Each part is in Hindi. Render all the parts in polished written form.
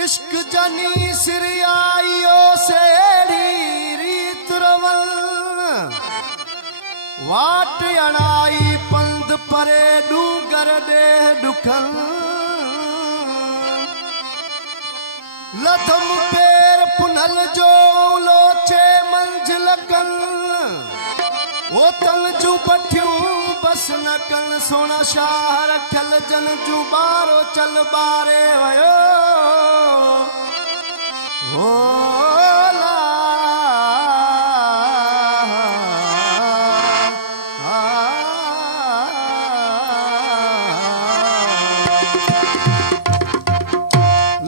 इश्क जनी सिरियाइयो सेड़ी रीत रवल वाट अणाई पंध परे डूगर डे डुखन लथम पेर पुनल जो लोचे मंझिल कन वो तन जू पठियूं बस न कन सोना शाह रखल जन जू बारो चल बारे वयो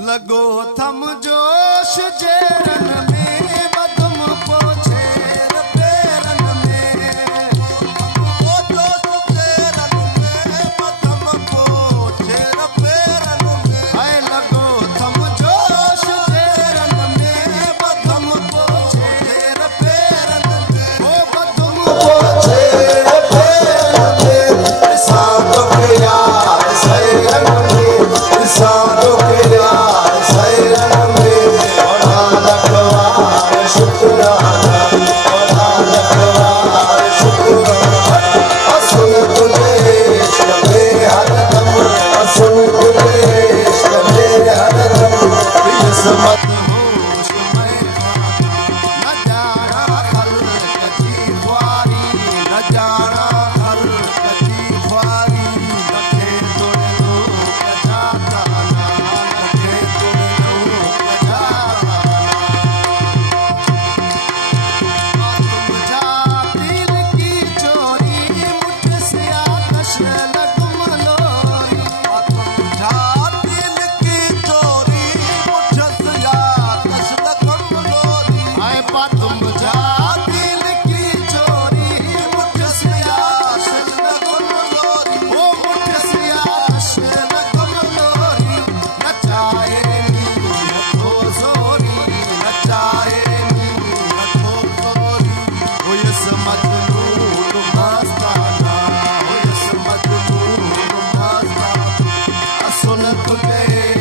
लगो थम जोश जेरन में बदम पोछेर पेरन में वो जोश जेरन में बदम पोछेर पेरन में हाय लगो थम जोश जेरन में बदम पोछेर पेरन में वो बदम पोछेर पेरन में साधो के यार सैरन में साधो के यार सुन तुझे